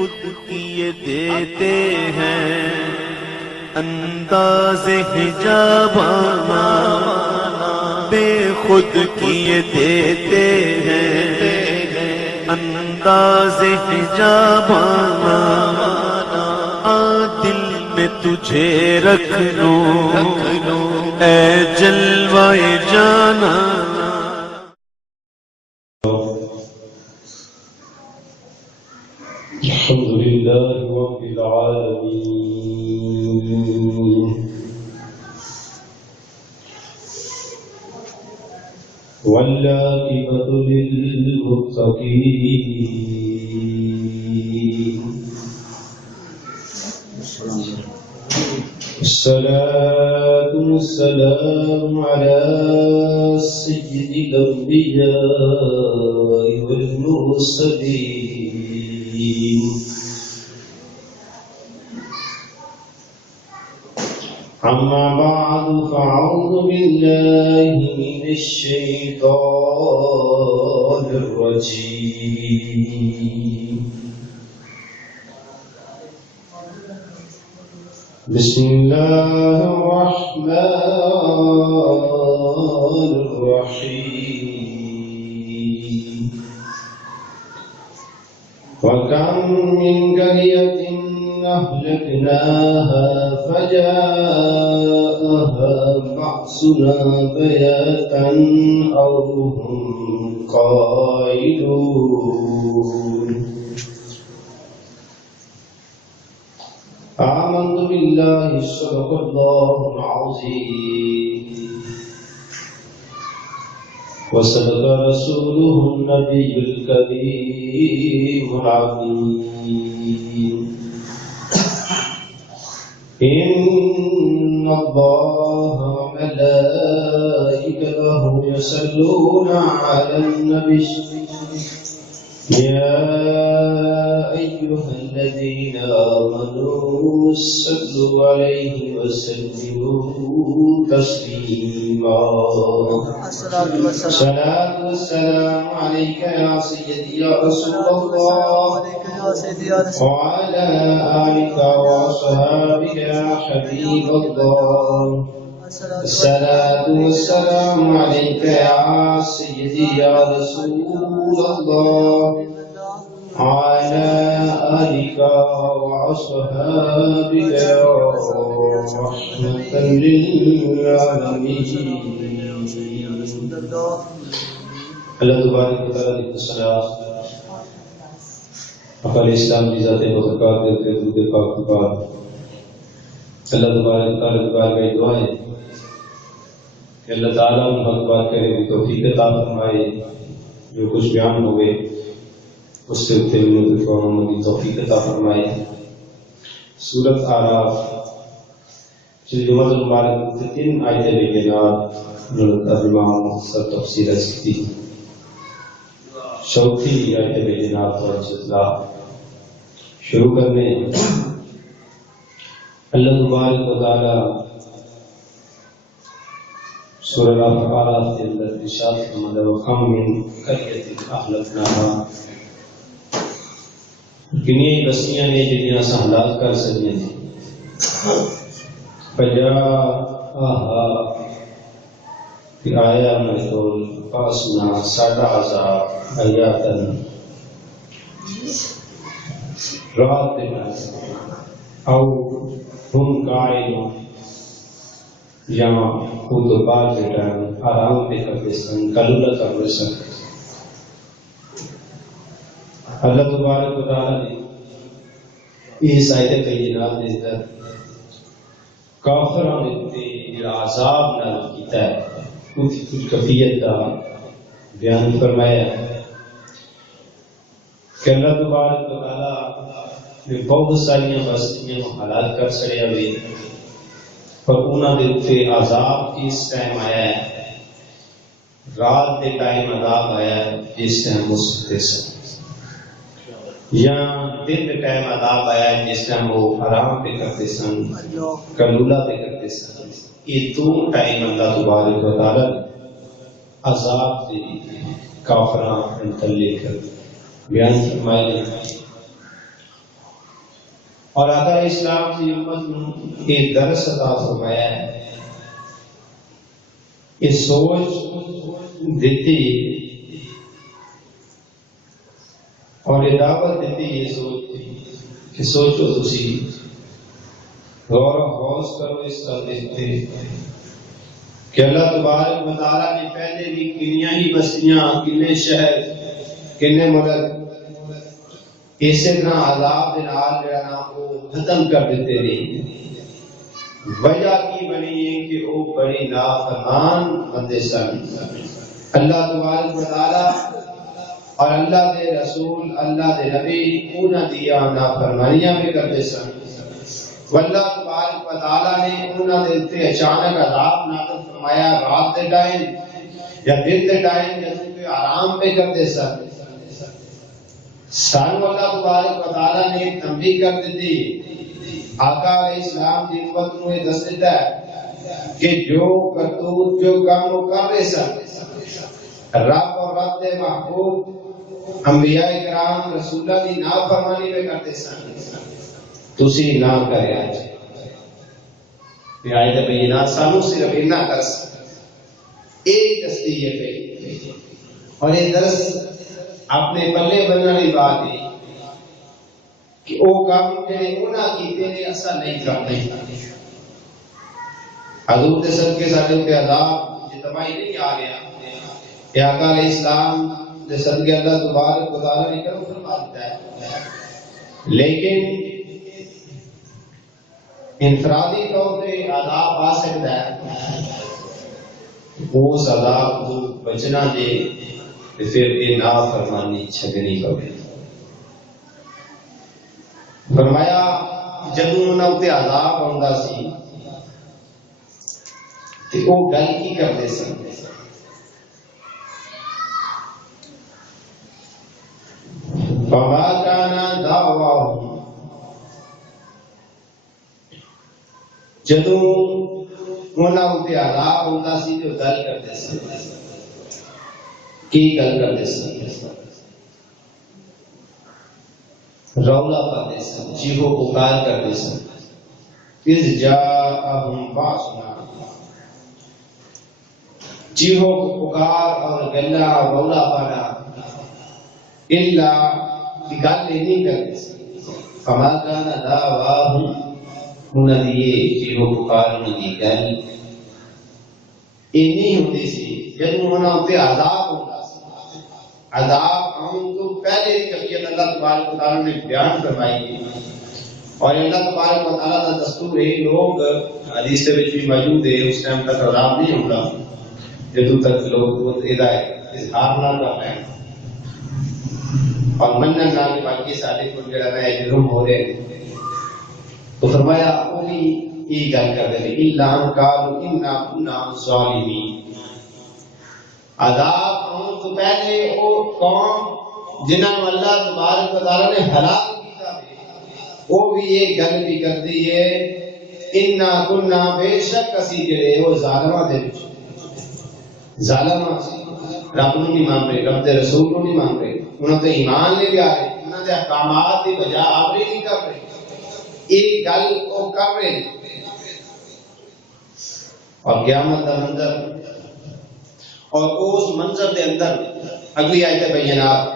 خود کیے دیتے ہیں انداز حجابانا، بے خود کیے دیتے ہیں انداز حجابانا، دل میں تجھے رکھ لوں اے جلوہ جانا۔ الحمد لله رب العالمين، والعاقبة للمتقين، الصلاة والسلام على سيد الأنبياء والمرسلين، أما بعد فأعوذ بالله من الشيطان الرجيم، بسم الله الرحمن الرحيم، وكم من قرية أهلكناها فجاءها بأسنا بياتا أو هم قائلون، آمنت بالله صدق الله العظيم، وصدق رسوله النبي الكريم العظيم، إن الله وملائكته يصلون على النبي، يا أيها الذين آمنوا صلوا عليه وسلموا تسليما، الصلاة والسلام عليك يا سيدي يا رسول الله، وعلى آلك وأصحابك يا حبيب الله، الصلاة والسلام عليك يا سيدي يا رسول الله، وعلى آلك وأصحابك يا رحمة للعالمين۔ اللہ تبارک و تعالیٰ کی صلاح اقل اسلام کی ذات برکات دیتے درود پاک کے بعد اللہ تبارک و تعالیٰ کی بارگاہ میں دعا ہے کہ اللہ تعالیٰ ان حق بات کرے کی توفیق عطا فرمائے، جو کچھ بیان ہوئے اس سے اتنے قوموں کی توفیق عطا فرمائے۔ سورۃ اعراف جمعۃ المبارک سے 3 آیتیں بینات ترجمہ مختصر تفسیر کی، چوتھی آیت بینات اور اجزاء شروع کرنے اللہ تبارک و تعالی سورہ الاعراف کے اندر ارشاد فرماتا ہے وَكَمْ مِنْ قَرْيَةٍ أَهْلَكْنَاهَا، کنی بستیاں نے جنہیں اساں ہلاک کر سکیاں نے، فَجَاءَهَا کہ آیا میں تو پاسنا ساڈا عذاب حیاتاً رات دن او ہم قائلون یا خود بعد ٹائم آرام پہ کرتے سن کلولہ کرتے سن۔ اللہ تبارک و تعالیٰ نے اس آیت بینات کے اندر کافران نے عذاب نہ کیتا ہے کچھ کیفیت کا بیان فرمایا کہ اللہ تبارک و تعالیٰ نے بہت ساری بستیاں ہلاک کر سڑیا ہوئے پر انہوں نے اتنے عذاب کس ٹائم آیا ہے، رات کے ٹائم عذاب آیا ہے جس ٹائم وہ ستے سن، یا دن کے ٹائم عذاب آیا ہے جس ٹائم وہ حرام پہ کرتے سن کلولہ پہ کرتے سن۔ یہ دو ٹائم اللہ تبارک و تعالیٰ عذاب دے کافران متعلق بیان فرمائے۔ اور آقا علیہ السلام کی امت کو یہ درس عطا فرمایا ہے، یہ سوچ دیتی اور یہ دعوت دیتی، یہ سوچ کہ سوچو تسی غور و خوض کرو اس کا دیکھتے کہ اللہ تبارک و تعالیٰ نے پہلے بھی کنیاں ہی بستیاں، کنے شہر، کنے ملک اسی طرح عذاب دے نال جڑا نا وہ ختم کر دیتے نہیں۔ وجہ کی بنی ہے کہ وہ بڑی نافرمان بندے سن، اللہ تبارک و تعالیٰ اور اللہ دے رسول، اللہ دے نبی انہاں دیا نافرمانیاں بھی کرتے سن، واللہ تبارک و تعالیٰ نے انہاں دے تے اچانک عذاب نازل فرمایا رات دے ٹائم یا دن دے ٹائم جب کہ آرام پہ کرتے سن۔ سانو اللہ تبارک و تعالیٰ نے تنبیہ کر دیتی، آقا علیہ السلام کی امت کو یہ دس دیتا ہے کہ جو کرتوت جو کام وہ کر رہے سن، رب اور رب دے محبوب انبیاء کرام رسولہ دی نافرمانی میں کرتے سن، تسی نہ کرے آج یہ آیت بینات سانو صرف اتنا درس ایک دستی ہے پہ، اور یہ درس اپنے پلے بننے والی بات ہے کہ وہ کام جڑے انہاں کیتے نے اسا نہیں کرتے۔ حضور دے صدقے ساڈے تے عذاب جتوائی نہیں آ گیا، یہ آقا علیہ السلام دے صدقے اللہ تبارک و تعالیٰ نے کرم فرما دیتا ہے، لیکن انفرادی طور پہ عذاب آ سکتا ہے، اس عذاب کو بچنا دے پھر یہ نافرمانی چھڈنی پوے۔ فرمایا جدوں انہاں تے عذاب آندا سی تے او گل کی کردے سن، فما کان دعواہم، جدوں انہاں تے عذاب آندا سی تے گل کردے سن، کی گل کرتے سن؟ رولا پاتے سن، چیخو پکار کرتے سن، اذ جاءہم باسنا، چیخو پکار اور گلا اور رولا پانا الا گل نہیں کرتے سن، فما کان دعواہم، انہاں دی چیخو پکار انہاں دی گل اینی ہوتی سی جدوں انہاں تے عذاب ہوندا، عذاب آن تو پہلے کی کیفیت اللہ تبارک و تعالیٰ نے بیان فرمائی ہے، اور اللہ تبارک و تعالیٰ کا دستور ہے لوگ حدیث کے بھی موجود ہے اس ٹائم تک عذاب نہیں ہوگا جدوں تک لوگ ہدایت اظہار نہ کر رہے ہیں اور منن نہ کہ باقی سارے کو جڑا ہے جرم ہو رہے ہیں، تو فرمایا وہ بھی یہ گل کر دے الا ان قالوا انا كنا ظالمین، عذاب آن تو پہلے وہ قوم جنہاں کو اللہ تبارک و تعالیٰ نے ہلاک کیتا ہے وہ بھی یہ گل بھی کر دی ہے انا کنا، بے شک اسی جڑے وہ ظالماں دے وچ ظالماں رب نو نہیں مان رہے، رب دے رسول نو نہیں مان رہے، انہاں تے ایمان نہیں لیا رہے، انہاں دے احکامات دی بجا آوری نہیں کر رہے، یہ گل وہ کر رہے ہیں۔ اور قیامت کا منظر اور اس منظر دے اندر اگلی آیت بینات،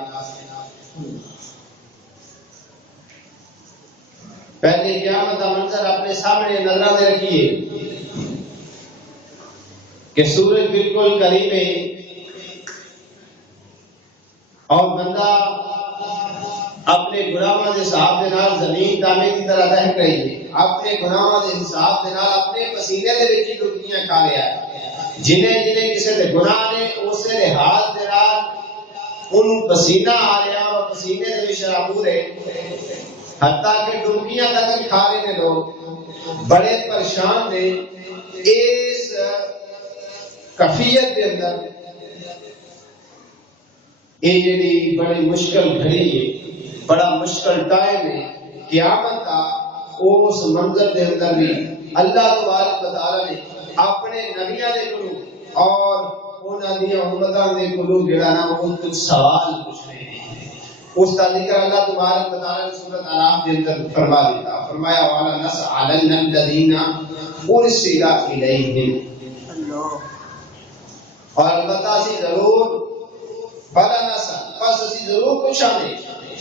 پہلے قیامت کا منظر اپنے سامنے نظر دے رکھیے کہ سورج بالکل قریب ہے اور بندہ اپنے گناہوں کے حساب کے نال زمین تانے کی طرح رہ گئی ہے، اپنے گناہوں کے حساب کے نال اپنے پسینے دے وچ روٹیاں کھا رہا ہے، جنہیں جنہیں کسی دے گناہ نے اسے لحاظ دے نال ان پسینہ آ رہا اور پسینے دے وچ شرابور ہے، حتیٰ کہ ڈبکیاں تک کھا رہے ہیں، لوگ بڑے پریشان نے اس کفیت کے اندر۔ یہ جڑی بڑی مشکل گھڑی ہے، بڑا مشکل ٹائم ہے قیامت کا، اس منظر کے اندر بھی اللہ تبارک و تعالیٰ نے اپنے نبیوں کے کولوں اور انہاں دی امتاں دے کولوں جڑا نا وہ کچھ سوال پوچھنے ہیں، اس کا ذکر اللہ تبارک و تعالی نے سورۃ اعراف کے اندر فرما دیتا، فرمایا والا نسألن الذین ارسل الیہم، اور البتہ اسی ضرور والا نسأل، پس اسی ضرور پوچھاں گے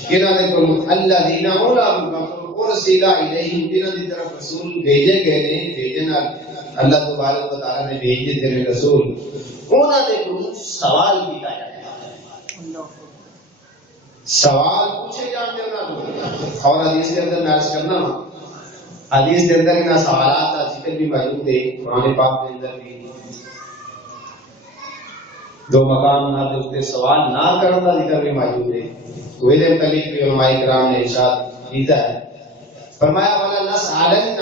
کنہاں دے کول الذین ارسل الیہم، جنہاں دی طرف رسول بھیجے گئے نے، بھیجنا اللہ تبارک و تعالی نے بھیجے تیرے رسول، انہاں دے کول سوال کیتا جائے، سوال پوچھے جاندے انہاں کو۔ اور حدیث کے اندر میں عرض کرنا، حدیث کے اندر انہاں سوالات کا ذکر بھی موجود ہے، قرآن پاک کے اندر بھی دو مقام نہ دے سوال نہ کرنے کا ذکر بھی موجود ہے، تو یہ متعلق بھی علماء کرام نے ارشاد کیتا ہے، فرمایا وَلَا نَسْأَلَنَّ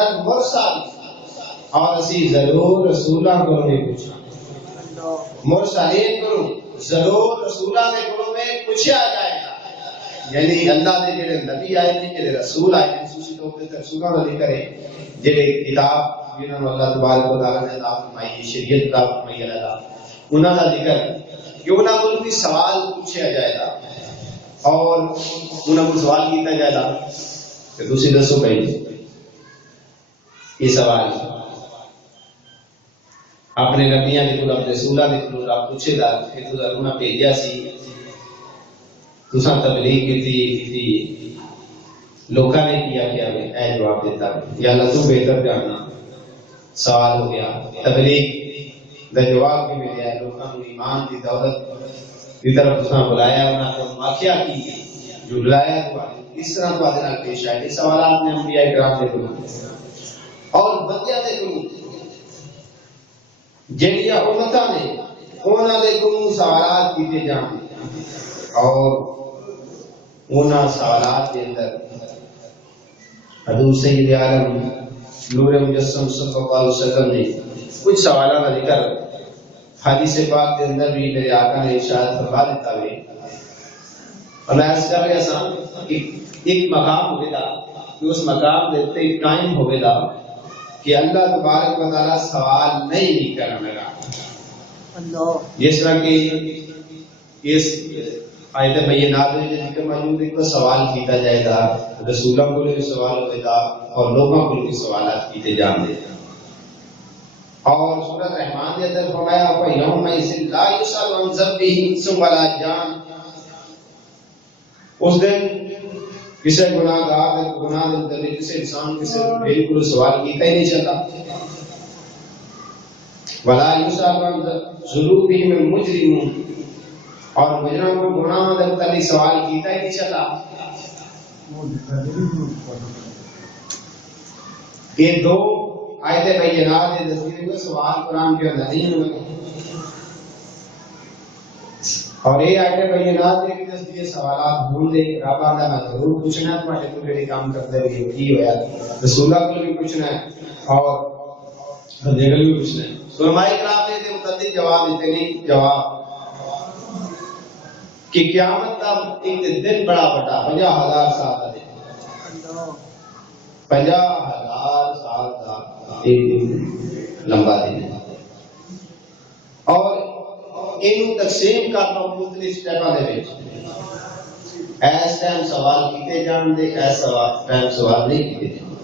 الْمُرْسَلِينَ، اور اسی ضرور رسولاں کو بھی پوچھا، مرسلین کو ضرور رسولاں کے گروہ میں پوچھا جائے گا، یعنی اللہ دے جڑے نبی آئے ہیں، جڑے رسول آئے ہیں، خصوصی طور پہ رسولاں کا ذکر ہے، جڑے کتاب جنہوں نے اللہ تبارک و تعالی نے عطا فرمائی، شریعت عطا فرمائی اللہ، انہاں کا ذکر کہ انہاں کو بھی سوال پوچھا جائے گا، اور انہاں کو سوال کیتا جائے گا کہ تسی دسو بھائی یہ سوال اپنے نبیاں دے کول، اپنے رسولاں دے کول آپ پوچھے گا کہ تو انہاں بھیجیا سی، تساں تبلیغ کیتی، لوکاں نے کیا اے جواب دیتا، یا اللہ تو بہتر جاننا، سوال ہو گیا، تبلیغ دا جواب بھی ملیا، لوکاں کو ایمان دی دولت کی طرف تساں بلایا، انہاں کو واقعہ کی جو بلایا، اس طرح تو آدھے نال پیش آئے، سوالات نے انبیاء کرام دے کول اور بندیاں دے کول جہاں امتاں نے انہاں دے کول سوالات کیتے جان، اور انہاں سوالات کے اندر حضور سید عالم نور مجسم صلی اللہ علیہ وسلم نے کچھ سوالات کا ذکر حدیث پاک کے اندر بھی میرے آقا نے ارشاد فرما دیتا ہے، اور میں عرض کر رہا سا ایک مقام ہوئے گا کہ اس مقام دیتے ٹائم ہوئے گا کہ اللہ تبارک و تعالیٰ سوال نہیں کرنے لگا، جس طرح کہ اس آیت بینات میں ذکر موجود ہے کہ سوال کیتا جائے گا، رسولوں کو بھی سوال ہوئے گا اور لوگوں کو بھی سوالات کیتے جان دے، اور سورۃ رحمان کے اندر فرمایا فَيَوْمَئِذٍ لَا يُسْأَلُ عَنْ ذَنبِهِ إِنسٌ وَلَا جَانٌ، اس دن کسی گناہ گار گناہ دے کسی انسان کسی بالکل سوال کیتا ہی نہیں چلتا، وَلَا يُسْأَلُ عَنْ ذُنُوبِهِمُ الْمُجْرِمُونَ، اور مجرم کو گناہ دے متعلق سوال کیتا ہی نہیں چلا۔ یہ دو آیتیں بینات ہیں، تصویر کو سوال قرآن کے اندر نہیں ہوئے، اور یہ آیتیں بینات ہیں کہ تصویر سوالات بھول دے، رب آدھا میں ضرور پوچھنا ہے، تمہارے کو جڑے کام کرتے ہوئے کی ہویا، رسولہ کو بھی پوچھنا ہے اور بندے کو بھی پوچھنا ہے۔ تو ہماری کرام نے متعدد جواب دیتے نہیں، جواب کہ قیامت کا ایک دن بڑا بڑا 50,000 سال کا دن، 50,000 سال کا ایک دن لمبا دن ہے، اور انہوں تقسیم کرنا مختلف سٹیپاں دے وچ، ایس ٹائم سوال کیتے جان دے، ایس ٹائم سوال نہیں کیتے جان دے،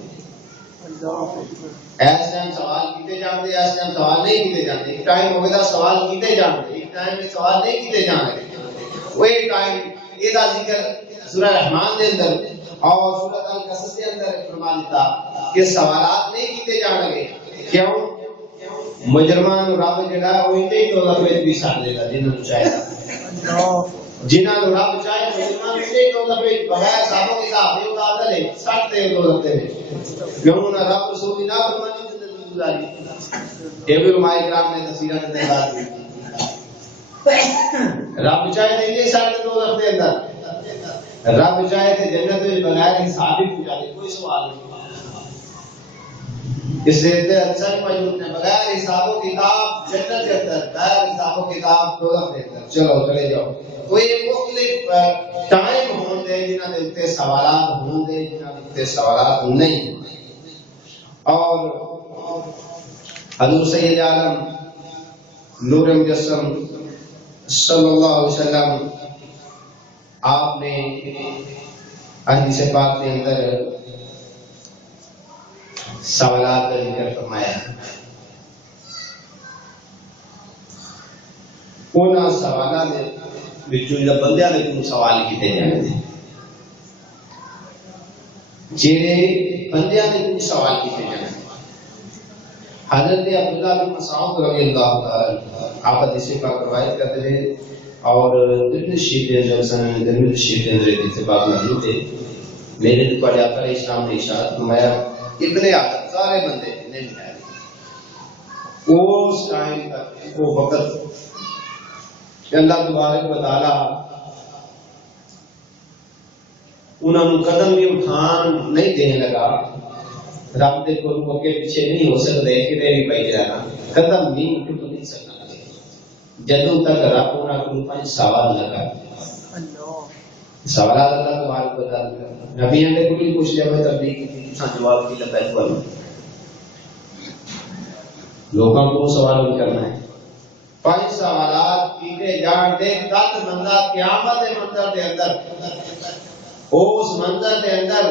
ایس ٹائم سوال کیتے جان دے، ایس ٹائم سوال نہیں کیتے جان دے، ایک ٹائم ہوئے دا سوال کیتے جان دے، ایک ٹائم میں سوال نہیں کیتے جان دے، وہ ایک ٹائم یہ دا ذکر سورہ رحمان دے اندر اور سورۃ القصص کے اندر فرما دیتا کہ سوالات نہیں کیتے جان گے، کیوں؟ مجرمان رب جڑا وہ انتے تو لفظ بھی سان دے گا جنہاں چاہے گا، جنہاں رب چاہے مجرمان انتے تو لفظ بغیر حساب و کتاب یہ ادا دے سٹ دے تو لگتے ہیں، کیوں نہ رب رسول دی نافرمانی زندگی گزاری، یہ بھی علماء کرام نے تفسیرات میں بات کی، رب چاہے تھے یہ سارے دو رکھتے اندر، رب چاہے تھے جنت میں بغیر حساب ہی پوچھا دے، کوئی سوال نہیں، اس لیے اکثر موجود نے بغیر حساب و کتاب جنت کے اندر، بغیر حساب و کتاب دو رکھتے اندر، چلو چلے جاؤ، تو یہ مختلف ٹائم ہوں دے جنہاں دے اتنے سوالات ہوں دے، جنہاں دے اتنے سوالات نہیں، اور حضور سید عالم نور مجسم صلی اللہ علیہ وسلم آپ نے حدیث پاک کے اندر سوالات کا ذکر فرمایا. انہاں سوالات وچوں جڑا بندیاں دے کول سوال کیتے جاندے جڑے بندیاں دے کول سوال کیتے جاندے. حضرت عبداللہ بن مسعود رضی اللہ تعالی آپ حدیث پاک روایت کرتے ہیں اور ترمذی شریف کے اندر سنن ترمذی شریف کے اندر حدیث پاک موجود ہے. میرے تو پڑھا کر اسلام نے ارشاد فرمایا ابن آدم سارے بندے نہیں ہے اس ٹائم تک وہ وقت کہ اللہ تبارک و تعالی انہوں نے قدم بھی اٹھان نہیں دینے لگا. رب دے کول اگے پیچھے نہیں ہو سکتے کدے بھی پئی جانا قدم نہیں اٹھ نہیں سکنا جدوں تک رب انہاں کو 5 سوال نہ کر. سوالات اللہ تبارک و تعالی نبیوں نے کوئی پوچھ لیا میں تبلیغ کی جواب کی لگا ہے لوگوں کو سوال نہیں کرنا ہے. 5 سوالات کیتے جان دے تک بندہ قیامت کے منظر دے اندر اس منظر دے اندر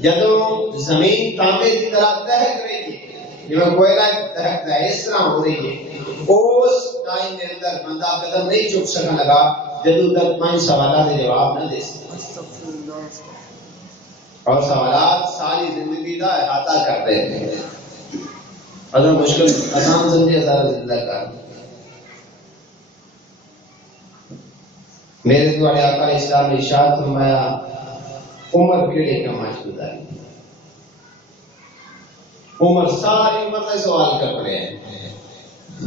جدوں زمین تانبے کی طرح دہک رہی ہے جو کوئلہ دہکتا ہے اس طرح ہو رہی ہے اس ٹائم کے اندر بندہ قدم نہیں چک سکنے لگا جدوں تک 5 سوالات کے جواب نہ دے سکے. اور سوالات ساری زندگی کا احاطہ کرتے ہیں. اگر مشکل آسان سمجھے سارا زندہ کا میرے دوارے آقا اسلام نے ارشاد فرمایا عمر کیڑے کماں چ گزاری. عمر ساری عمر کا سوال کر پڑے ہیں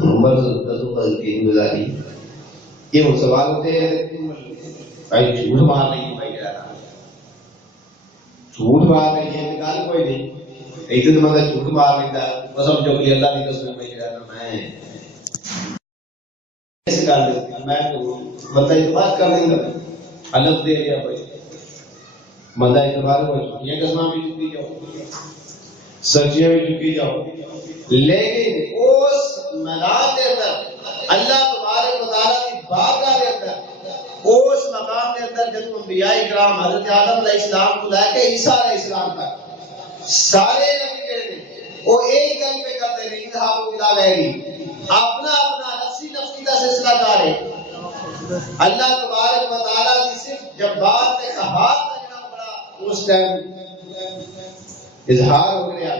عمر دسو کی گزاری یہ سوال ہوتے ہیں بھائی جھوٹ مار نہیں بھائی جھوٹ مار نہیں ہے نکال کوئی نہیں ایسے تو مگر جھوٹ مار لیتا قسم جو کہ اللہ کی قسم میں کہہ رہا میں ایسے کر دیتا میں تو بندہ اعتبار کر دیں گا الگ دے لیا بھائی بندہ اعتبار کو یہ قسمیں بھی چکی جاؤ سچیاں بھی چکی جاؤ لیکن اس میدان کے اندر اللہ تبارک و تعالیٰ کی بارگاہ کے اندر اس مقام کے اندر جب انبیاء کرام حضرت آدم علیہ السلام کو لے کے عیسیٰ علیہ السلام تک سارے نبی کہتے وہ ایک گل پہ کرتے ہیں انتہا ملا لے اپنا اپنا نفسی نفسی کا سلسلہ کار ہے. اللہ تبارک و تعالیٰ کی صرف جب بات نے کہا تجنا پڑا اس ٹائم اظہار ہو گیا.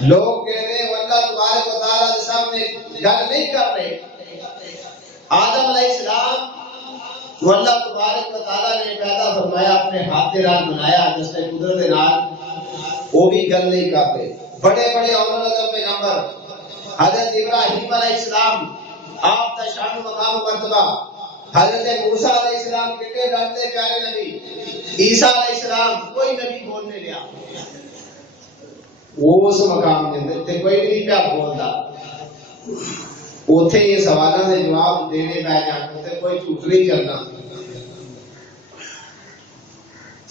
لوگ کہہ رہے ہیں اللہ تبارک و تعالیٰ کے سامنے گل نہیں کر رہے. آدم علیہ السلام تو اللہ تبارک و تعالیٰ نے پیدا فرمایا اپنے ہاتھ کے نال بنایا جس نے قدرت نال وہ بھی گل نہیں کرتے. بڑے بڑے اولو نظر پیغمبر حضرت ابراہیم علیہ السلام آپ کا شان و مقام و مرتبہ حضرت موسیٰ علیہ السلام کتنے ڈرتے پیارے نبی عیسیٰ علیہ السلام کوئی نبی بولنے لیا وہ اس مقام کے اندر تے کوئی نہیں پیا بولتا اوتھے یہ سوالوں کے جواب دینے پہ جاتے تے کوئی جھوٹ نہیں کرنا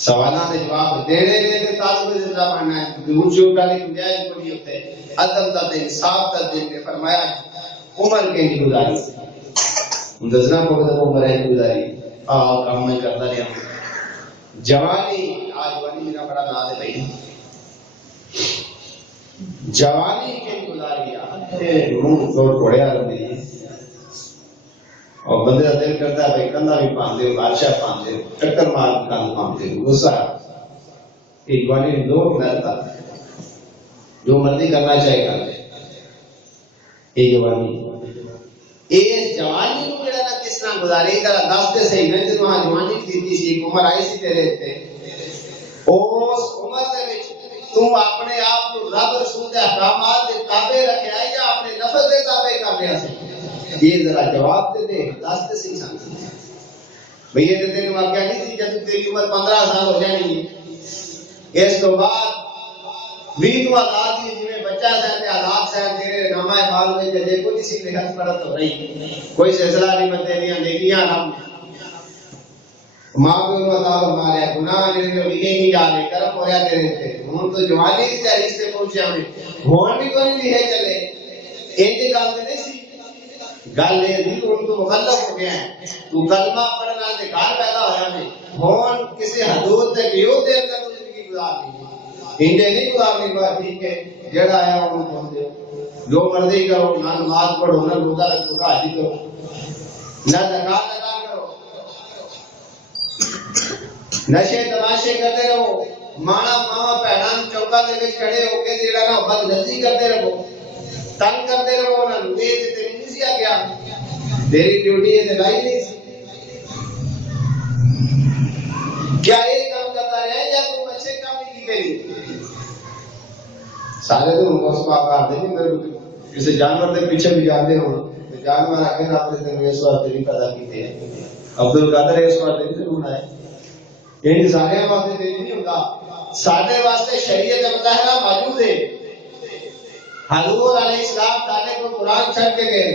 سوالوں کے جواب دینے تے طالب زندہ بننا ہے جھوٹ جھوٹ والی گنجائش بڑی ہوتے عدل کا دن صاف کا دن نے فرمایا عمر کے نہیں گزاری دسنا پڑے تو عمر ہے گزاری کام میں کرتا رہا جوانی آج جوانی میرا بڑا نام ہے بھائی جوانی کے گزاری منہ چھوڑ پڑے آدمی اور بندے کا دل کرتا ہے بھائی کندھا بھی پان دے بادشاہ پان دے ٹکر مار کندھ پان دے غصہ ایک جوانی میں دو رہتا جو مرضی کرنا چاہے کر لے یہ جوانی اس جوانی کو جڑا نا کس طرح گزاری کرا دستے صحیح میں تے وہاں جوانی کیتی سی عمر آئی سی تیرے تے اس عمر دے وچ تو اپنے آپ کو رب رسول کے احکامات کے تابع رکھیا یا اپنے نفس کے تابع کر لیا سی یہ ذرا جواب دے دے دستے صحیح سن بھئی یہ تیرے واقعہ نہیں سی جب تیری عمر 15 سال ہو جانی ہے اس تو بعد بھی تو آزاد ہی جی بچہ سہتے آزاد سہتے تیرے نامہ بال میں جدے کوئی کسی لحظ پڑت ہو رہی کوئی سلسلہ نہیں بتے دیا نیکیاں رب ماں کو عذاب مارے گناہ جڑے جو لکھے نہیں جا رہے کرم ہو رہا تیرے سے ہن تو جوانی کی تحریک سے پہنچے ہمیں ہون بھی کوئی نہیں ہے چلے انتقال تے نہیں سی گل یہ نہیں تو تو مخلف ہو گیا ہے تو کلمہ پڑھنے والے گھر پیدا ہویا ہے ہون کسی حدود تے گیو دے اندر تو زندگی گزار دی انجے نہیں گزارنی بات ٹھیک ہے جڑا آیا انہوں بول دے جو مرضی کرو نہ نماز پڑھو نہ روزہ رکھو نہ حج کرو نہ زکات ادا کرو نشے تماشے کرتے رہو مانا ماما بہناں چوکا دے وچ کھڑے ہو کے جڑا نا بدنظری کرتے رہو تنگ کرتے رہو نہ لوے تے تیری نہیں سی گیا تیری ڈیوٹی ہے تے لائی نہیں سی کیا یہ کام کرتا رہے یا تم اچھے کام نہیں کیتے سارے تو ان کو اس کو کر دیں گے کسی جانور کے پیچھے بھی جاتے ہو تو جانور آخر آپ نے اس واسطے نہیں پیدا کیتے ہیں عبد القادر اس واسطے نہیں ضرور آئے یہ سارے واسطے نہیں ہوتا سارے واسطے شریعت مطالعہ موجود ہے حضور علیہ السلام سارے کو قرآن چھڑ کے گئے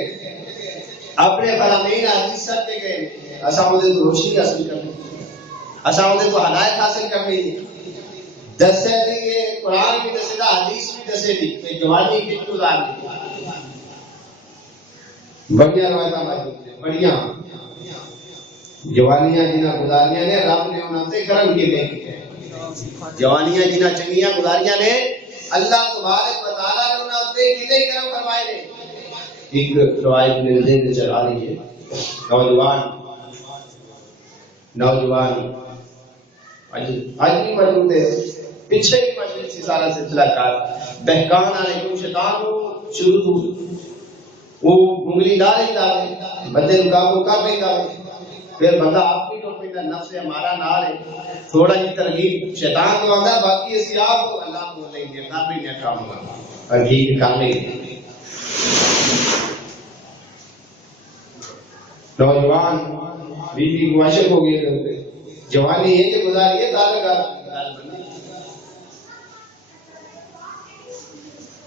اپنے فرامین حدیث چھڑ کے گئے اساں انہیں تو روشنی حاصل کرنی اساں انہیں تو ہدایت حاصل کرنی دسے دی یہ قرآن بھی دسے دا حدیث بھی دسے دی کہ جوانی کی گزارنی بڑیاں روایتاں موجود ہیں بڑیاں جوانیاں جنہاں گزاریاں نے رب نے انہاں سے کرم کی بے کی جوانیاں جنہاں چنگیاں گزاریاں نے اللہ تبارک و تعالیٰ نے انہاں سے کتنے کرم فرمائے نے ایک روایت میرے ذہن میں چلا رہی ہے نوجوان آج بھی موجود ہے پیچھے بھی موجود سی سارا سلسلہ کار بہکان آنے کو شیطان شروع ہو وہ انگلی ڈالے ڈالے بندے قابو کر نہیں ڈالے پھر بندہ آپ کی ٹوپی کا نفس ہمارا نال ہے تھوڑا جی ترغیب شیطان کو آتا باقی اسی آپ کو اللہ کو لیں گے کر بھی نہیں کام ہوگا اور ٹھیک کر لیں گے نوجوان بیوی کو عاشق ہو گئے جوانی ہے کہ گزاری ہے دال کا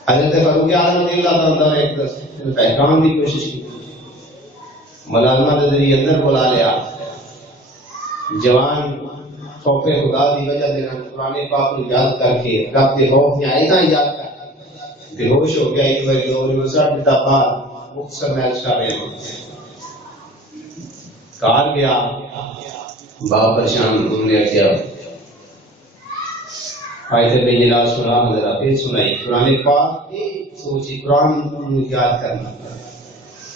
حضرت فاروق اعظم رضی اللہ عنہ نے ایک پہچان کی کوشش کی ملازمہ کے ذریعے اندر بلا لیا جوان خوف خدا کی وجہ سے قرآن پاک کو یاد کر کے رب کے خوف میں آئے یاد کر بے ہوش ہو گیا ایک بار دو مسا پتا بعد مختصر میں اشارے کار گیا باپ پریشان انہوں نے کیا آیت بینات سنا ذرا پھر سنائی قرآن پاک کی سوچی قرآن یاد کرنا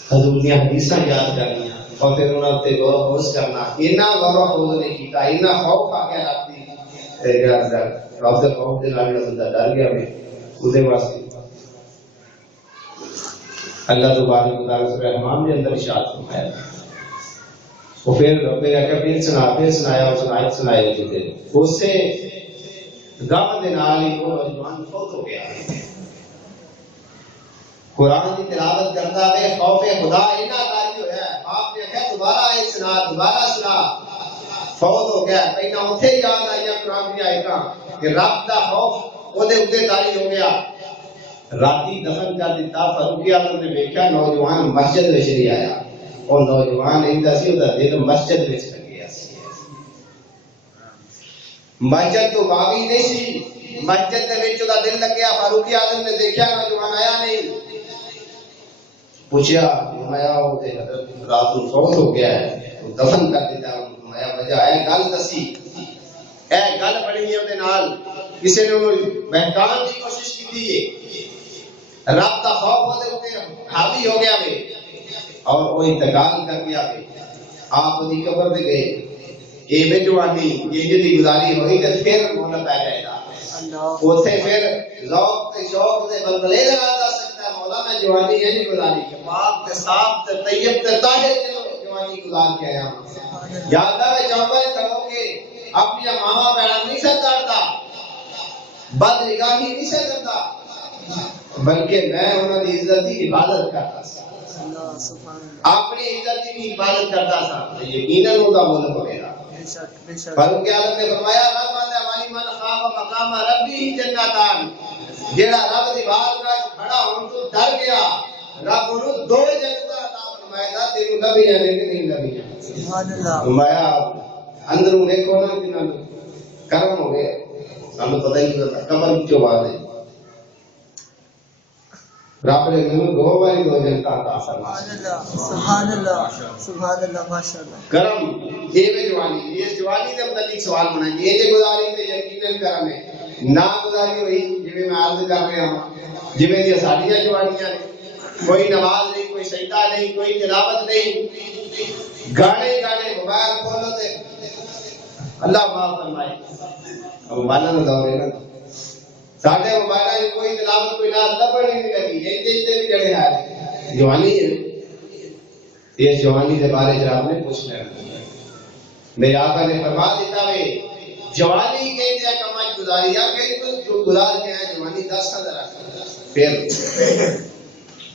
حضور کی حدیثاں یاد کرنا اور پھر انہوں نے غور و خوض کرنا اتنا غور و خوض نہیں کیتا اتنا خوف آ گیا رب دے خوف دے نال بندہ ڈر گیا میں اودے واسطے اللہ تبارک و تعالی سورہ رحمان کے اندر ارشاد فرمایا وہ پھر رب نے کہا پھر سنایا اور سنایا جیتے اس سے غم دے نال ہی وہ نوجوان فوت ہو گیا قرآن کی تلاوت کرتا ہے خوف خدا اتنا تاری ہویا ہے آپ نے کہا دوبارہ سنا فوت ہو گیا پہلا اتھے یاد آئی قرآن کی آیتاں کہ رب دا خوف اودے اوتے تاری ہو گیا راتی دفن کر دیتا فاروق اعظم نے دیکھا نوجوان مسجد وچ نہیں آیا اور نوجوان ایندا سی اودہ دل مسجد وچ لگیا سی مسجد تو باغی نہیں سی مسجد دے وچ اودہ دل لگیا فاروق اعظم نے دیکھا نوجوان آیا نہیں پوچھا فرمایا وہ تے حضرت رات کو فوت ہو گیا ہے تو دفن کر دیتا فرمایا وجہ ہے گل دسی اے گل بڑی ہے اودے نال کسی نے بہکان دی کوشش کی ہے رب دا خوف اودے اوپر حاوی ہو گیا ہے اور وہ انتقال کر گیا ہے آپ دی قبر تے گئے اے بے جوانی یہ دی گزاری ہوئی تے پھر مولا پہ جائے گا اوتھے پھر ذوق تے شوق تے بلبلے لگا سکتا ہے مولا میں جوانی یہ نہیں گزاری کہ پاک تے صاف تے طیب تے طاہر جوانی گزار کے آیا یاد ہے چاہتا ہے کرو کہ اپنی ماما بہن نہیں سے کرتا بد نگاہی نہیں سے کرتا بلکہ میں انہوں کی عزت کی عبادت کرتا تھا اپنی عزت کی حفاظت کرتا تھا یقیناً ہوگا ملک وغیرہ فاروق اعظم نے فرمایا رب علی من خاف مقام ربی جنتان جیڑا رب دی بارگاہ کھڑا ہون تو ڈر گیا رب انہوں دو جنتاں عطا فرمائے گا تینوں نبی ہے کہ نہیں نبی ہے سبحان اللہ فرمایا اندروں دیکھو نا کہ کرم ہو گئے سانو پتہ ہی نہیں قبر کیوں بات ہے رب نے مینوں 2 باری 2 جنتا عطا فرمایا. سبحان اللہ ماشاءاللہ. کرم یہ بھی جوانی اس جوانی کے متعلق سوال بنائیں گے. یہ گزاری تے یقیناً کرم ہے. نہ گزاری ہوئی جویں میں عرض کر رہا ہوں جویں دی ساڈیاں جوانیاں نے. کوئی نماز نہیں, کوئی سجدہ نہیں, کوئی تلاوت نہیں, گانے گانے موبائل کھولو تے اللہ معاف فرمائے. موبائل کا دور ہے نا. ساڈے موبائل میں کوئی تلاوت کوئی نہ لبڑ نہیں لگی. یہ بھی جڑے ہیں جوانی ہے. اس جوانی کے بارے میں آپ نے پوچھ لینا. میرے آقا نے فرما دیتا ہے جوانی کے دیا کمائی گزاری یا کہ جو گزار کے ہیں جوانی 10 سال رکھ.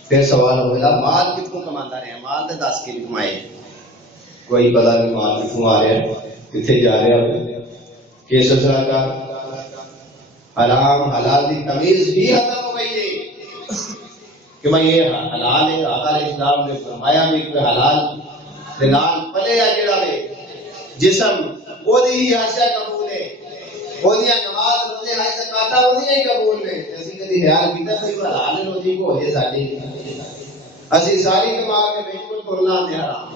پھر سوال ہوگا مال کتوں کماتا رہے ہیں. مال تو 10 کی کمائے کوئی پتا نہیں مال کتوں آ رہا ہے کتنے جا رہا ہے. کس طرح کا حرام حلال کی تمیز بھی ختم ہو گئی ہے کہ بھائی یہ حلال ہے. آقا علیہ السلام نے فرمایا بھی کہ حلال دے نال پلے آ جڑا ہے جسم وہ دی حاشا قبول ہے. وہ دی نماز روزے حج زکات وہ دی قبول ہے. اسی کدی خیال کیتا کوئی حلال روزی کو ہو جائے ساڈی اسی ساری کما کے بالکل کرنا ہے حرام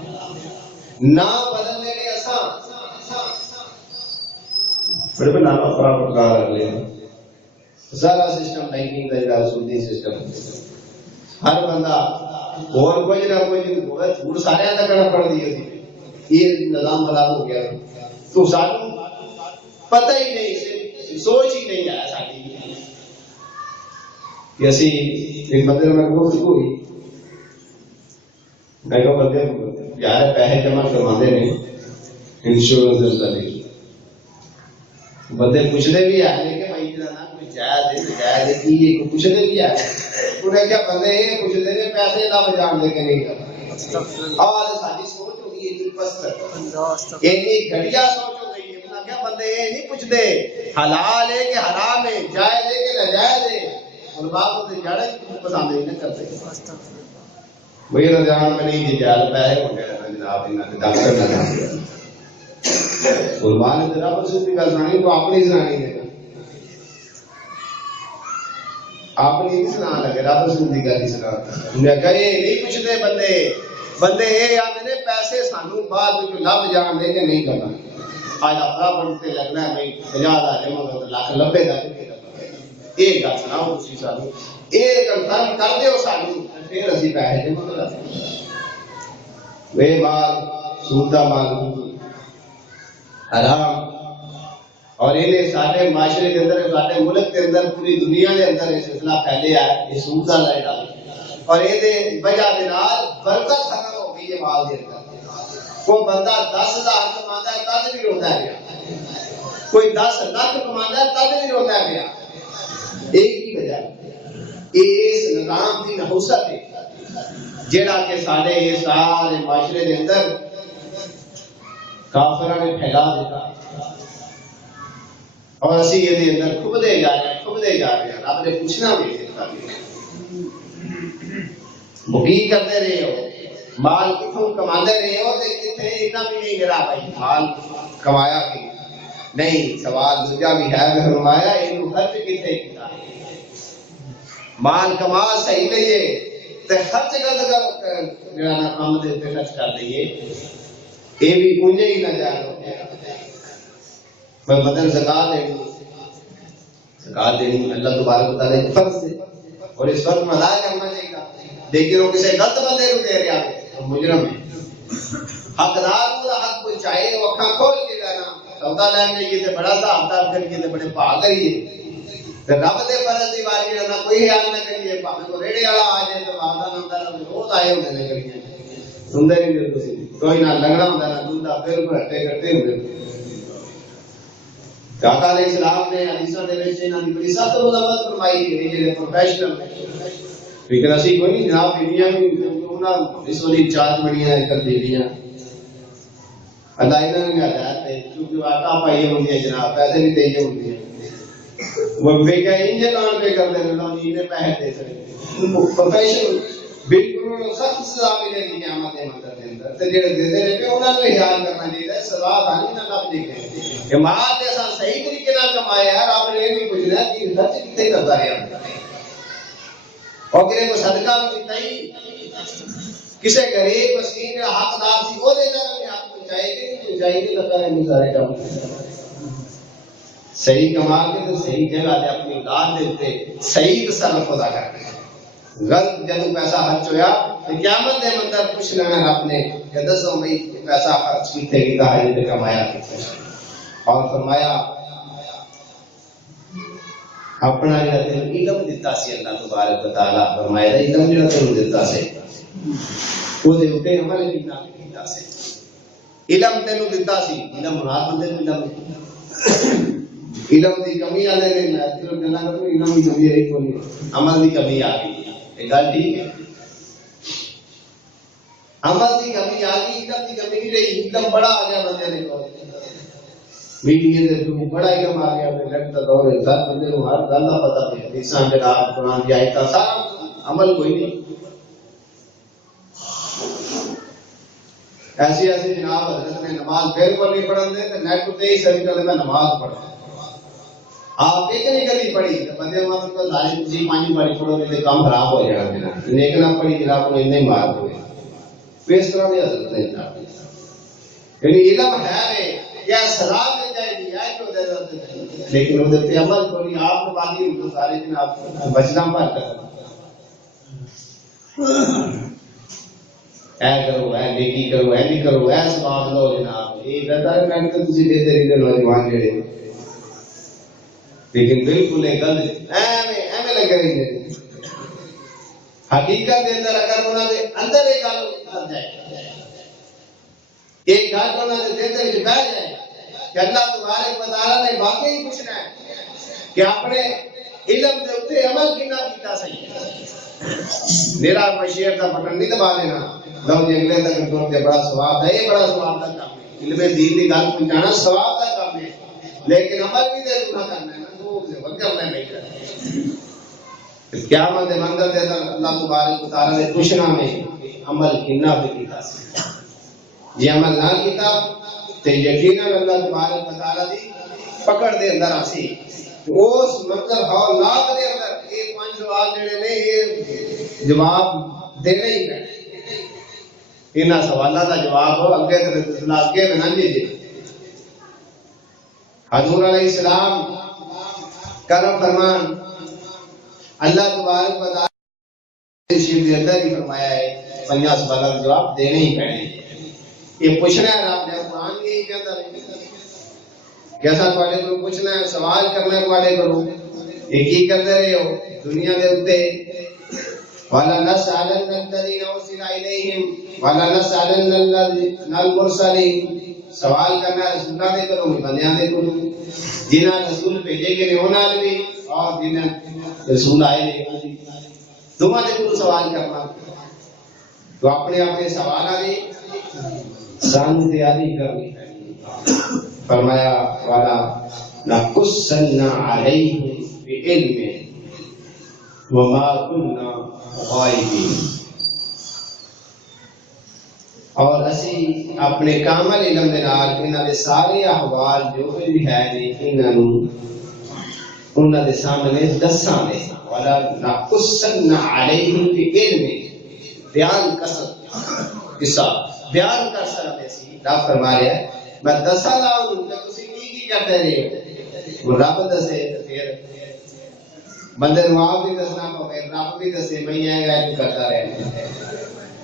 نہ بدلنے کے اساں بڑے بڑا اپنا کار لے سارا سسٹم بینکنگ کا جڑا سودی سسٹم ہر بندہ اور کوئی نہ کوئی جھوٹ سارے دا کرنا پڑ دی یہ نظام خراب ہو گیا. تو سانو پتہ ہی نہیں سوچ ہی نہیں آیا ساری کہ اسی ایک بندے میں گفتگو ہوئی. میں کہا بندے یار پیسے جمع کرواندے نے انشورنس دے لئی بندے پوچھتے بھی ہے کہ بھائی نا کوئی جائز ہے کی یہ پوچھتے بھی ہے. انہیں کیا بندے یہ پوچھتے ہیں پیسے نہ بچان دے کے نہیں کرنا. آج ساری سوچ ہو گئی اتنی پست اتنی گھٹیا سوچ ہو گئی ہے. انہیں کیا بندے یہ نہیں پوچھتے حلال ہے کہ حرام ہے, جائز ہے کہ ناجائز ہے. اور باپ سے جڑے پسند ہی نہیں کرتے. وہی رجحان میں نہیں دی جائے پیسے ہو گئے جناب انہیں ڈاکٹر نہ جانتے قربان تیرا رسول کی گل سنانی تو اپنی سنانی ہے اپنی نہیں سنا لگے رب رسول کی گل سنا. انہیں کہا یہ نہیں پوچھتے بندے یہ آتے ہیں پیسے سانو بعد میں لب جان دے کہ نہیں کرنا. آج افرا بنتے لگنا ہے بھائی 50,000 جمع لاکھ 90,000 یہ گل سناؤ تھی سانو یہ کنفرم کر دیو سانو پھر اسی پیسے جمع کرا وہ مال سود کا مال حرام. اور انہیں سارے معاشرے کے اندر سارے ملک کے اندر پوری دنیا کے اندر یہ سلسلہ پھیلے ہے یہ سود کا لائٹا اور یہ وجہ کے نال برکت ختم ہو گئی ہے مال کے اندر. کوئی بندہ 10,000 کماتا ہے تب بھی روتا ہے گیا, کوئی 10 لاکھ کماتا ہے تب بھی روتا ہے گیا. ایک ہی وجہ اس نظام کی نحوست ہے جڑا کہ سارے یہ سارے معاشرے کے اندر کافروں نے پھیلا دیتا اور اسی یہ اندر کھبدے جا رہے ہیں. آپ نے پوچھنا بھی وہ کی کرتے رہے ہو مال کتوں کماندے رہے ہو کتنے اتنا بھی نہیں گرا بھائی مال کمایا کہ نہیں. سوال دوجا بھی ہے فرمایا یہ خرچ کتنے کیتا مال کما صحیح لئیے تے خرچ غلط جڑا نا کام دے تے خرچ کر دئیے یہ بھی کنجے ہی نہ جائے ہو گیا. میں بدن زکات دینی اللہ تبارک و تعالی فرض ہے اور اس فرض میں ادا کرنا چاہیے. لیکن وہ کسی غلط بندے کو دے رہا ہے تو مجرم ہے. حقدار کو حق کوئی چاہے وہ اکھاں کھول کے لینا سودا لینے یہ تے بڑا صاحب دار کر کے تے بڑے بھا کریے تے رب دے فرض دی واری نہ کوئی خیال نہ کریے. بھاویں کو ریڑے والا آ جائے تو وعدہ نہ ہوتا روز آئے ہوندے نے کریے سندر ہی دل تسی کوئی نہ لگنا ہوندا نہ دوندا پھر گھٹے گھٹے ہوندے. آقا علیہ السلام نے حدیثاں دے وچ انہاں دی بڑی سخت مذمت فرمائی ہے جڑے پروفیشنل لیکن اسی کوئی نہیں جناب بیویاں بھی انہاں اس والی چارج بڑیاں کر دیندیاں اللہ انہاں نے ہدایت ہے کیونکہ آقا پائی ہوندی ہے جناب پیسے بھی دے ہوندے ہیں وہ بے کہ انجے کام پہ کر دے اللہ جی نے پیسے دے سکتے پروفیشنل بالکل سخت سزا ملے گی قیامت کے منظر کے اندر تے جڑے دے دے رہے انہاں نوں خیال کرنا چاہیے سزا تھانی نہ لب دے کہ مال تے اساں صحیح طریقے نال کمایا ہے رب نے یہ بھی پوچھنا کہ خرچ کتے کردا ہے اور کسی کو صدقہ دیتا ہی کسی غریب مسکین کا حقدار سی وہ دے جانا میں آپ کو چاہیے کہ نہیں پہنچائے گی لگا ہے مزارے کام صحیح کما کے تو صحیح جگہ دے اپنی اولاد دیتے صحیح تصرف ادا کرتے غلط جب پیسہ خرچ ہویا تو قیامت دے مندر پوچھ لینا رب نے کہ دسو بھائی پیسہ خرچ کیتے کی حاجت پہ کمایا اور فرمایا اپنا جڑا تینوں علم دیتا سی اللہ تبارک و تعالی فرمایا علم جڑا تینوں دیتا سی وہ دے اوتے عمل کیتا سی علم تینوں دیتا سی علم مراد بندے نوں علم دی کمی والے نے میں صرف گلا کروں علم دی کمی رہی کوئی عمل دی کمی آ گئی یہ گل ٹھیک ہے عمل دی کمی آ گئی علم دی کمی نہیں رہی علم بڑا آ گیا بندے نے کو میڈیا دے تو بڑا علم آ گیا نیٹ دا دور ہے ہر بندے کو ہر گل دا پتہ ہے حدیثاں جڑا قرآن دی آیت سارا عمل کوئی نہیں ایسی ایسی جناب حضرت نے نماز بالکل نہیں پڑھن دے تے نیٹ تے ہی سری کر میں نماز پڑھا آپ ایک نہیں کدی پڑھی بندے مطلب تو ظاہر تسی پانچ پڑھی پڑھو تے کام خراب ہو جانا میرا نیک نہ پڑھی جناب کو اتنے مار دو اس طرح دی حضرت نے یعنی علم ہے یا سلام مل جائے گی یا تو دے دیتے لیکن وہ تے عمل کوئی آپ کو باقی سارے جناب بچنا پر کر اے کرو اے نیکی کرو اے نہیں کرو اے ثواب لو جناب یہ ڈر کر کے تسی دے دے نوجوان جڑے لیکن بالکل ایک گل ایویں لگے رہی حقیقت کے اندر اگر انہوں نے اندر ایک گل کر جائے ایک گل انہوں نے دل وچ بیٹھ جائے کہ اللہ تبارک و تعالی نے واقعی پوچھنا ہے کہ اپنے علم دے اوتے عمل کنا کیتا صحیح میرا مشیئر کا بٹن نہیں دبا دینا لو جی اگلے تک ٹور کے بڑا ثواب ہے یہ بڑا ثواب کا کام ہے علم دین کی گل پہنچانا ثواب کا کام ہے لیکن عمل بھی دے نہ کرنا ہے قیامت منظر دے اللہ تبارک و تعالی نے پوچھنا میں عمل کنا کیتا سی جے عمل نہ کیتا تے یقیناً اللہ تبارک و تعالی دی پکڑ دے اندر آسی اس مطلب حالات دے اندر یہ پانچ سوال جڑے نے یہ جواب دینے ہی پینے انہاں سوالات دا جواب اگے تے رسول اگے بنا دیجئے حضور علیہ السلام کرم فرمان اللہ تبارک و تعالی شریف کے اندر ہی فرمایا ہے پنجا سوالوں کا جواب دینے ہی پڑنے یہ پوچھنا ہے آپ نے قرآن کے کے اندر کیسا تواڈے کو پوچھنا ہے سوال کرنا ہے تواڈے کو یہ کی کرتے رہے ہو دنیا دے اوتے والا نسالن الذين ارسل اليهم والا نسالن الذين المرسلين سوال کرنا رسولہ دے کرو بندیاں دے کرو جنہاں رسول بھیجے گئے نے انہاں بھی اور جنہاں رسول آئے نے دونوں دے کرو سوال کرنا تو اپنے اپنے سوالات دی سان تیاری کرنی فرمایا والا نقصنا علیہم بعلم وما كنا غائبین اور اسی اپنے کامل علم دے نال انہاں دے سارے احوال جو بھی ہے نے انہاں دے سامنے دساں نے والا نقصنا علیہم بعلم بیان قصہ بیان کر سکتے سی رب فرما رہا ہے میں دسا لا ہوں کہ تسی کی کرتے رہے وہ رب دسے تے پھر بندے نو آپ بھی دسنا پوے رب بھی دسے میں یہ غائب کرتا رہے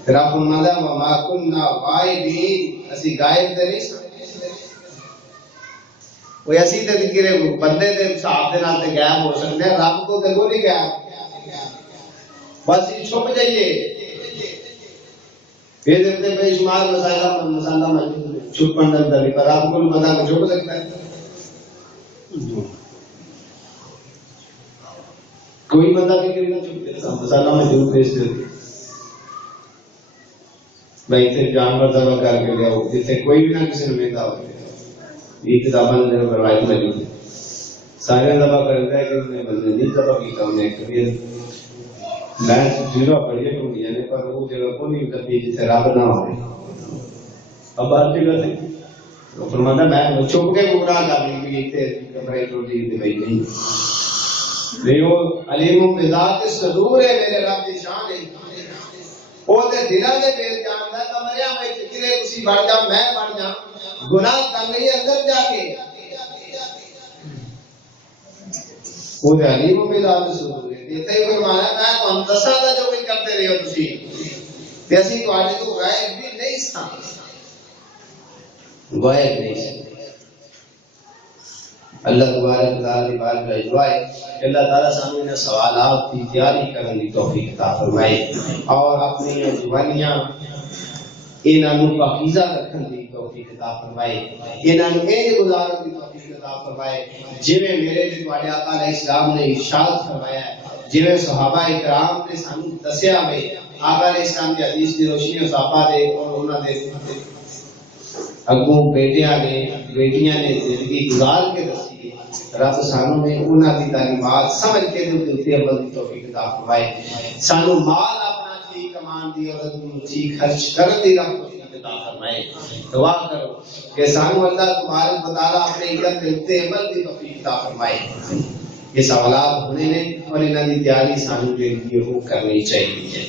رب فرماتا ہے وما كنا غائبین اسی غائب تے نہیں وہ ایسی تے ذکر بندے دے حساب دے نال تے غائب ہو سکتے ہیں رب کو تے کوئی نہیں غائب بس چھپ جائیے یہ دیکھتے بے شمار مسالہ چھپن لگتا نہیں پر آپ کو پتا کہ چھپ سکتا ہے کوئی بندہ بھی کبھی نہ چھپ دیتا مسالہ میں چھپ پیش دیتے بھائی اتنے جانور دبا کر کے لیا ہو جتنے کوئی بھی نہ کسی نے مہنگا ہو یہ کتابیں نے روایت موجود ہے سارے دبا کرتا ہے کہ انہوں نے بندے نہیں دبا کی کام نے کبھی میں جنہوں پڑھیے کو نہیں جانے پر وہ جگہ کو نہیں کرتی جسے رب نہ ہوئے اب بات جگہ سے فرماتا میں چھپ کے گمراہ کر لی بھی اتنے کمرے ٹوٹی تھی بھائی نہیں وہ علیم بذات صدور ہے میرے رب دی شان ہے او تے دلاں دے ویل جاندا کمریاں وچ کدے تسی بڑھ جا میں بڑھ جا گناہ کرنے اندر جا کے وہ تے علیم بذات صدور ہے تے تے فرمایا میں تم دساں دا جو کچھ کرتے رہے ہو تسی تے اسی تواڈے تو غائب بھی نہیں ساں غائب نہیں ساں اللہ تبارک و تعالی کی بات کا دعا ہے کہ اللہ تعالیٰ سامنے ان سوالات کی تیاری کرنے کی توفیق عطا فرمائے اور اپنی جوانیاں انہاں پاکیزہ رکھنے کی توفیق عطا فرمائے انہاں انج گزارن کی توفیق عطا فرمائے جویں میرے تے تواڈے آقا علیہ السلام نے ارشاد فرمایا ہے جویں صحابہ کرام نے سانوں دسیا ہے آقا علیہ السلام کی حدیث کی روشنی میں صحابہ دے اور انہاں دے اگوں بیٹیاں نے بیٹیاں نے زندگی گزار کے دسی رب سانوں نے انہاں دی تعلیمات سمجھ کے دے تے عمل دی توفیق عطا فرمائے سانوں مال اپنا ٹھیک کمان دی اور ٹھیک خرچ کرن دی رب توفیق عطا فرمائے دعا کرو کہ سانوں اللہ تبارک و تعالی اپنے علم تے عمل دی توفیق عطا فرمائے یہ سوالات ہونے نے اور انہاں دی تیاری سانوں کے لیے وہ کرنی چاہیے